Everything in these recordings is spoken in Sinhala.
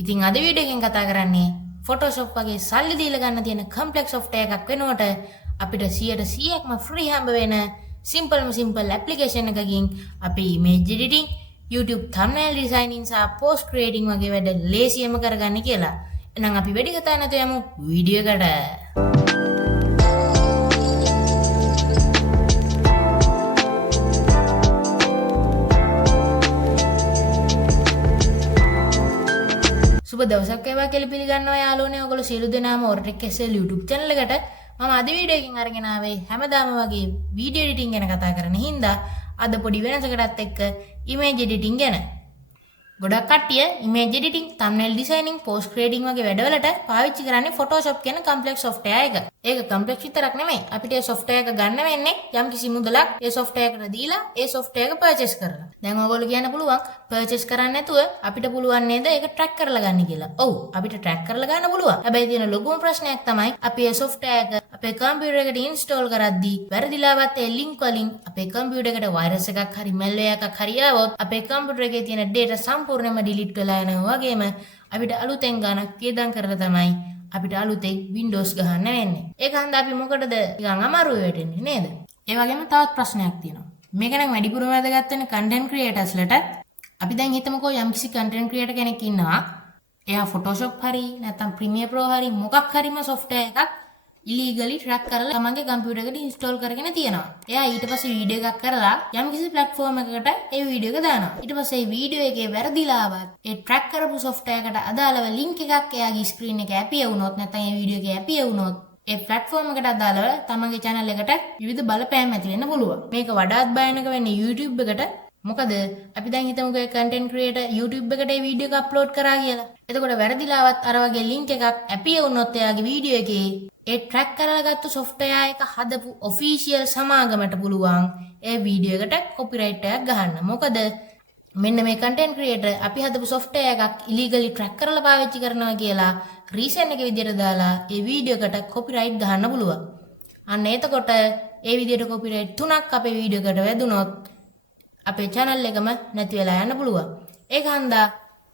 ඉතින් අද වීඩියෝ එකෙන් කතා කරන්නේ Photoshop වගේ සල්ලි දීලා ගන්න තියෙන complex software එකක් වෙනුවට අපිට 100%ක්ම free හම්බ වෙන simple application එකකින් අපි image editing, YouTube thumbnail designing සහ post creating වගේ වැඩ ලේසියෙන්ම කරගන්න කියලා. එහෙනම් අපි වැඩි කතා නැතුව යමු වීඩියෝ එකට. සුබ දවසක් වේවා කියලා පිළිගන්නවා යාළුවනේ. ඔයගොල්ලෝ සියලු දෙනාම Ortec SL YouTube channel එකට මම අද වීඩියෝ එකකින් අරගෙන ආවේ හැමදාම වගේ වීඩියෝ එඩිටින් ගැන කතා කරන හින්දා අද පොඩි වෙනසකටත් එක්ක image editing ගැන. ගොඩක් කට්ටිය image editing, thumbnail designing, post creating වගේ වැඩවලට පාවිච්චි කරන්නේ Photoshop කියන complex software එක. ඒක complex විතරක් නෙමෙයි. අපිට මේ software එක ගන්න වෙන්නේ යම්කිසි මුදලක් ඒ software එකට දීලා ඒ software එක purchase කරලා. දැන් ඔයගොල්ලෝ කියන්න පුළුවන් purchase කරන්නේ නැතුව අපිට පුළුවන් නේද ඒක track කරලා ගන්න කියලා. ඔව් අපිට track කරලා ගන්න පුළුවන්. හැබැයි තියෙන ලොකුම ප්‍රශ්නයක් තමයි අපි මේ software එක අපේ computer එකට install කරද්දී වැරදිලාවත් ඒ link වලින් අපේ computer එකට virus එකක් හරි malware එකක් හරි ආවොත් අපේ computer එකේ තියෙන data සම්පූර්ණයෙන්ම delete වෙලා යනවා වගේම අපිට අලුතෙන් ගණක් වේදම් කරලා තමයි අපිට අලුතෙන් Windows ගහන්න වෙන්නේ. ඒක හන්දා අපි මොකටද නිකන් අමාරුවේ වැටෙන්නේ නේද? ඒ වගේම තවත් ප්‍රශ්නයක් තියෙනවා. මේක නම් වැඩිපුරම වැදගත් වෙන content creators ලට. අපි දැන් හිතමුකෝ යම්කිසි content creator කෙනෙක් ඉන්නවා. එයා Photoshop හරි නැත්නම් Premiere Pro හරි මොකක් හරිම software එකක් illegally track කරලා තමන්ගේ computer එකට install කරගෙන තියෙනවා. එයා ඊට පස්සේ වීඩියෝ එකක් කරලා යම්කිසි platform එකකට ඒ වීඩියෝ එක දානවා. ඊට පස්සේ මේ වීඩියෝ එකේ වැරදිලාවත් ඒ track කරපු software එකට අදාළව link එකක් එයාගේ screen එකේ appear වුණොත් නැත්නම් ඒ වීඩියෝ එකේ appear වුණොත් ඒ platform එකට අදාළව තමන්ගේ channel එකට විවිධ බලපෑම් ඇති වෙන්න පුළුවන්. මේක වඩාත් භයානක වෙන්නේ YouTube එකට. මොකද අපි දැන් හිතමුකෝ content creator YouTube එකට ඒ වීඩියෝ එක අප්ලෝඩ් කරා කියලා. එතකොට වැරදිලාවත් අර වගේ link එකක් appear වුණොත් එයාගේ වීඩියෝ එකේ ඒ track කරලා ගත්ත software එක හදපු official සමාගමට පුළුවන් ඒ වීඩියෝ එකට copyright එකක් ගහන්න. මොකද මෙන්න මේ content creator අපි හදපු software එකක් illegally track කරලා පාවිච්චි කරනවා කියලා reason එක විදිහට දාලා ඒ වීඩියෝ එකට copyright ගහන්න පුළුවන්. අන්න එතකොට ඒ විදිහට copyright 3ක් අපේ වීඩියෝ එකට වැදුනොත් අපේ channel එකම නැති වෙලා යන්න පුළුවන්. ඒක හන්දා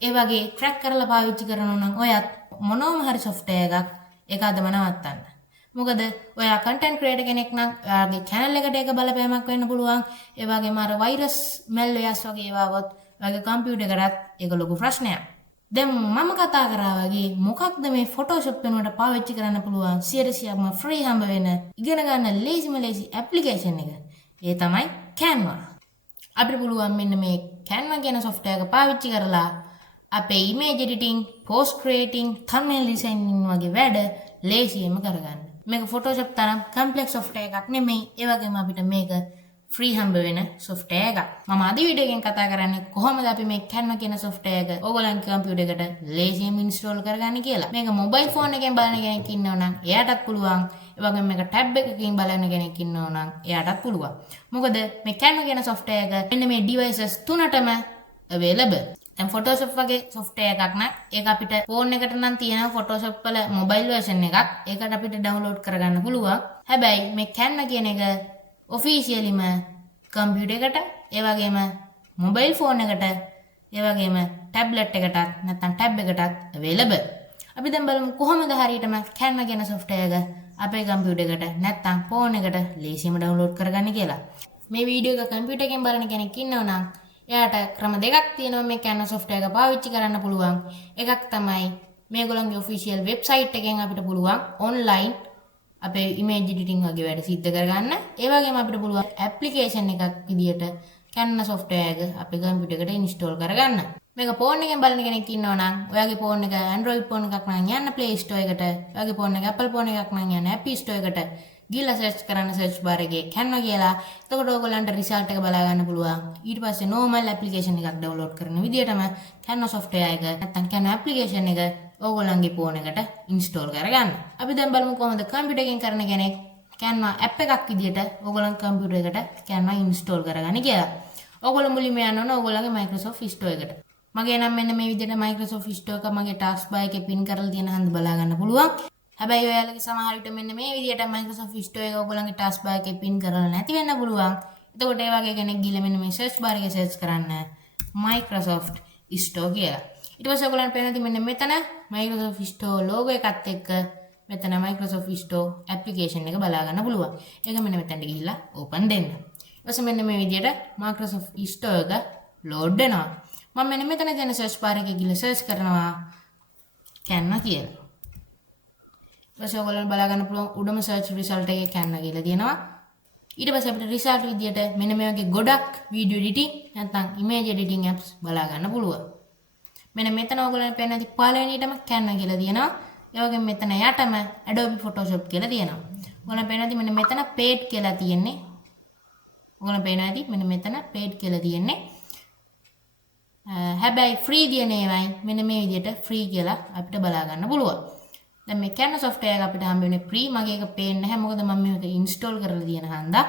ඒ වගේ track කරලා පාවිච්චි කරනවා නම් ඔයත් මොනෝම හරි software එකක් ඒක අදම නවත්තන්න. මොකද ඔයා content creator කෙනෙක් නම් ඔයාගේ channel එකට ඒක බලපෑමක් වෙන්න පුළුවන්. ඒ වගේම අර virus malwares වගේ ඒවාවත් ඔයාගේ computer එකටත් ඒක ලොකු ප්‍රශ්නයක්. දැන් මම කතා කරා වගේ මොකක්ද මේ Photoshop වෙනුවට පාවිච්චි කරන්න පුළුවන් 100%ක්ම free හම්බ වෙන ඉගෙන ගන්න ලේසි application එක. ඒ තමයි Canva. අපිට පුළුවන් මෙන්න මේ Canva කියන software එක පාවිච්චි කරලා අපේ image editing, post creating, thumbnail designing වගේ වැඩ ලේසියෙන්ම කරගන්න. මේක Photoshop තරම් complex software එකක් නෙමෙයි. ඒ වගේම අපිට මේක free හම්බ වෙන software එකක්. මම අද වීඩියෝ එකෙන් කතා කරන්නේ කොහොමද අපි මේ Canva කියන software එක ඕගොල්ලන්ගේ computer එකට ලේසියෙන් install කරගන්නේ කියලා. මේක mobile phone එකෙන් බලන කෙනෙක් ඉන්නවා නම් එයාටත් පුළුවන්. ඒ වගේම මේක tab එකකින් බලන කෙනෙක් ඉන්නවා නම් එයාටත් පුළුවන්. මොකද මේ Canva කියන software එක මෙන්න මේ devices තුනටම available. දැන් Photoshop වගේ software එකක් නම් ඒක අපිට phone එකට නම් තියෙනවා Photoshop වල mobile version එකක්. ඒකට අපිට download කරගන්න පුළුවන්. හැබැයි මේ Canva කියන එක officiallyම computer එකට, ඒ වගේම mobile phone එකට, ඒ වගේම tablet එකටත් නැත්නම් tab එකටත් available. අපි දැන් බලමු කොහොමද හරියටම Canva කියන software එක අපේ computer එකට නැත්නම් phone එකට ලේසියෙන්ම download කරගන්න කියලා. මේ වීඩියෝ එක computer එකෙන් බලන කෙනෙක් ඉන්නවා නම් එයාට ක්‍රම දෙකක් තියෙනවා මේ Canva software එක පාවිච්චි කරන්න පුළුවන්. එකක් තමයි මේගොල්ලන්ගේ official website එකෙන් අපිට පුළුවන් online අපේ image editing වගේ වැඩ සිද්ධ කරගන්න. ඒ වගේම අපිට පුළුවන් application එකක් විදියට Canva software එක අපේ computer එකට install කරගන්න. මේක phone එකෙන් බලන කෙනෙක් ඉන්නවා නම් ඔයාගේ phone එක Android phone එකක් නම් යන්න Play Store එකට, ඔයාගේ phone එක Apple phone එකක් නම් යන්න App Store එකට ගිහලා search කරන්න search bar එකේ Canva කියලා. එතකොට ඔයගොල්ලන්ට result එක බලා ගන්න පුළුවන්. ඊට පස්සේ normal application එකක් download කරන විදියටම Canva software එක නැත්නම් Canva application එක ඔයගොල්ලන්ගේ phone එකට install කරගන්න. අපි දැන් බලමු කොහොමද computer එකෙන් කරන කෙනෙක් Canva app එකක් විදියට ඔයගොල්ලන්ගේ computer එකට Canva install කරගන්න කියලා. ඔයගොල්ලෝ මුලින්ම යන්න ඕන ඔයගොල්ලන්ගේ Microsoft Store එකට. මගේ නම් මෙන්න මේ විදියට Microsoft Store එක මගේ taskbar එකේ pin කරලා තියෙන හන්ද බලා ගන්න පුළුවන්. හැබැයි ඔයාලගේ සමහර විට මෙන්න මේ විදියට Microsoft Store එක ඔයගොල්ලන්ගේ taskbar එකේ pin කරලා නැති වෙන්න පුළුවන්. එතකොට ඒ වගේ කෙනෙක් ගිහලා මෙන්න මේ search bar එකේ search කරන්න Microsoft Store කියලා. ඊට පස්සේ ඔයගලන්ට පේනවා ඉතින් මෙන්න මෙතන Microsoft Store logo එකත් එක්ක මෙතන Microsoft Store application එක බලා ගන්න පුළුවන්. ඒක මෙන්න මෙතනට ගිහිල්ලා open දෙන්න. ඊට පස්සේ මෙන්න මේ විදිහට Microsoft Store එක load වෙනවා. මම මෙන්න මෙතන තියෙන search bar එකේ ගිහිල්ලා search කරනවා Canva කියලා. ඊට පස්සේ ඔයගලන්ට බලා ගන්න පුළුවන් උඩම search result එකේ Canva කියලා තියෙනවා. ඊට පස්සේ අපිට result විදියට මෙන්න මේ වගේ ගොඩක් video editing නැත්නම් image editing apps බලා ගන්න පුළුවන්. මෙන්න මෙතන ඔයගලන්ට පේන ඇති පළවෙනියටම Canva කියලා තියෙනවා. ඒ වගේම මෙතන යටම Adobe Photoshop කියලා තියෙනවා. ඔයගලන්ට පේන ඇති මෙන්න මෙතන paid කියලා තියෙන්නේ. ඔයගලන්ට පේන ඇති මෙන්න මෙතන paid කියලා තියෙන්නේ. හැබැයි free දින ඒවායි මෙන්න මේ විදියට free කියලා අපිට බලා ගන්න පුළුවන්. දැන් මේ Canva software එක අපිට හම්බ වෙන්නේ free. මගේ එක පේන්නේ නැහැ මොකද මම මේක install කරලා තියෙන හන්දා.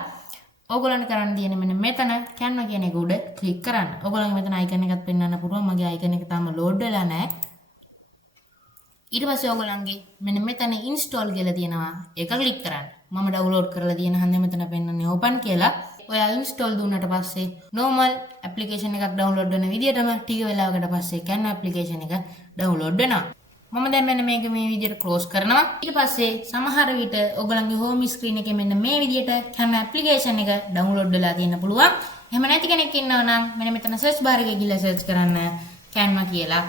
ඔයගොල්ලන්ට කරන්න තියෙන්නේ මෙන්න මෙතන Canva කියන එක උඩ ක්ලික් කරන්න. ඔයගොල්ලන්ගේ මෙතන icon එකක් පෙන්වන්න පුළුවන්. මගේ icon එක තාම load වෙලා නැහැ. ඊට පස්සේ ඔයගොල්ලන්ගේ මෙන්න මෙතන install කියලා තියෙනවා. ඒක ක්ලික් කරන්න. මම download කරලා තියෙන හන්දේ මෙතන පෙන්වන්නේ open කියලා. ඔයා install දුන්නට පස්සේ normal application එකක් download වෙන විදිහටම ටික වෙලාවකට පස්සේ Canva application එක download වෙනවා. මම දැන් මෙන්න මේක මේ විදිහට close කරනවා. ඊට පස්සේ සමහර විට ඔයගලන්ගේ home screen එකේ මෙන්න මේ විදිහට Canva application එක download වෙලා තියෙන්න පුළුවන්. එහෙම නැති කෙනෙක් ඉන්නවා නම් මෙන්න මෙතන search bar එකේ ගිහලා search කරන්න Canva කියලා.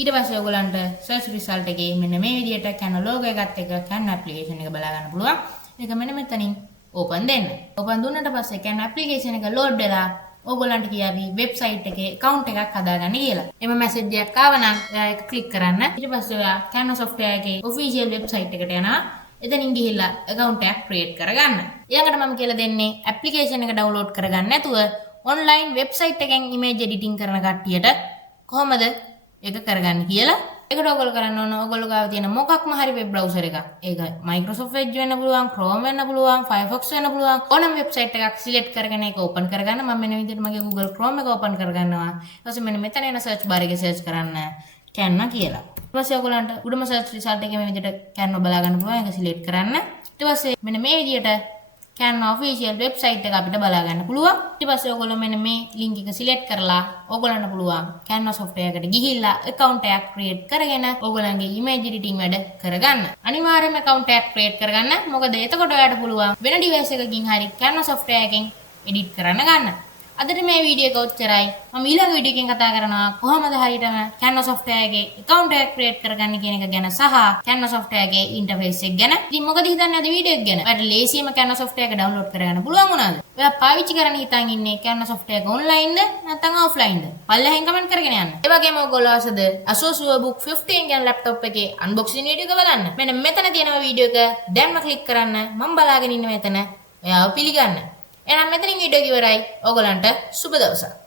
ඊට පස්සේ ඔයගලන්ට search result එකේ මෙන්න මේ විදිහට Canva logo එකත් එක්ක Canva application එක බලා ගන්න පුළුවන්. ඒක මෙන්න මෙතනින් open දෙන්න. open දුන්නට පස්සේ Canva application එක load වෙලා ඔයගොල්ලන්ට කියාවි වෙබ්සයිට් එකේ account එකක් හදාගන්න කියලා. එම message එකක් ආව නම් ඔයා ඒක click කරන්න. ඊට පස්සේ ඔයා Canva software එකේ official website එකට යනවා. එතනින් ගිහිල්ලා account එකක් create කරගන්න. ඊළඟට මම කියලා දෙන්නේ application එක download කරගන්න නැතුව online website එකෙන් image editing කරන කට්ටියට කොහොමද ඒක කරගන්න කියලා. ඒකට ඔයගොල්ලෝ කරන්න ඕන ඔයගොල්ලෝ ගාව තියෙන මොකක්ම හරි web browser එකක්. ඒක Microsoft Edge වෙන්න පුළුවන්, Chrome වෙන්න පුළුවන්, Firefox වෙන්න පුළුවන්. ඕනම website එකක් select කරගෙන ඒක open කරගන්න. මම මෙන්න විදිහට මගේ Google Chrome එක open කරගන්නවා. ඊට පස්සේ මෙන්න මෙතන එන search bar එකේ search කරන්න Canva කියලා. ඊට පස්සේ ඔයගොල්ලන්ට උඩම search result එකේ මේ විදිහට Canva බලා ගන්න පුළුවන්. ඒක select කරන්න. ඊට පස්සේ මෙන්න මේ විදිහට Canva official website එක අපිට බලා ගන්න පුළුවන්. ඊට පස්සේ ඔයගොල්ලෝ මෙන්න මේ link එක select කරලා ඔයගොල්ලන්ට පුළුවන් Canva software එකට ගිහිල්ලා account එකක් create කරගෙන ඔයගොල්ලන්ගේ image editing වැඩ කරගන්න. අනිවාර්යයෙන්ම account එකක් create කරගන්න. මොකද එතකොට ඔයාලට පුළුවන් වෙන device එකකින් හරි Canva software එකෙන් edit කරන්න ගන්න. අදට මේ වීඩියෝ එක ඔච්චරයි. මම ඊළඟ වීඩියෝ එකෙන් කතා කරනවා කොහොමද හරියටම Canva software එකේ account එකක් create කරගන්න කියන එක ගැන සහ Canva software එකේ interface එක ගැන. ඉතින් මොකද හිතන්නේ අද වීඩියෝ එක ගැන? ඔයාලට ලේසියෙන්ම Canva software එක download කරගන්න පුළුවන් වුණාද? ඔයා පාවිච්චි කරන්න හිතන් ඉන්නේ Canva software එක online ද නැත්නම් offline ද? පල්ලෙහෙන් කමෙන්ට් කරගෙන යන්න. ඒ වගේම ඔයගොල්ලෝ අසද Asus VivoBook 15 කියන laptop එකේ unboxing වීඩියෝ එක බලන්න. මෙන්න මෙතන තියෙනවා වීඩියෝ එක. දැන්ම click කරන්න. මම බලාගෙන ඉන්න මෙතන. ඔයාව පිළිගන්න. එහෙනම් මෙතනින් වීඩියෝ එක ඉවරයි. ඔයගලන්ට සුබ දවසක්.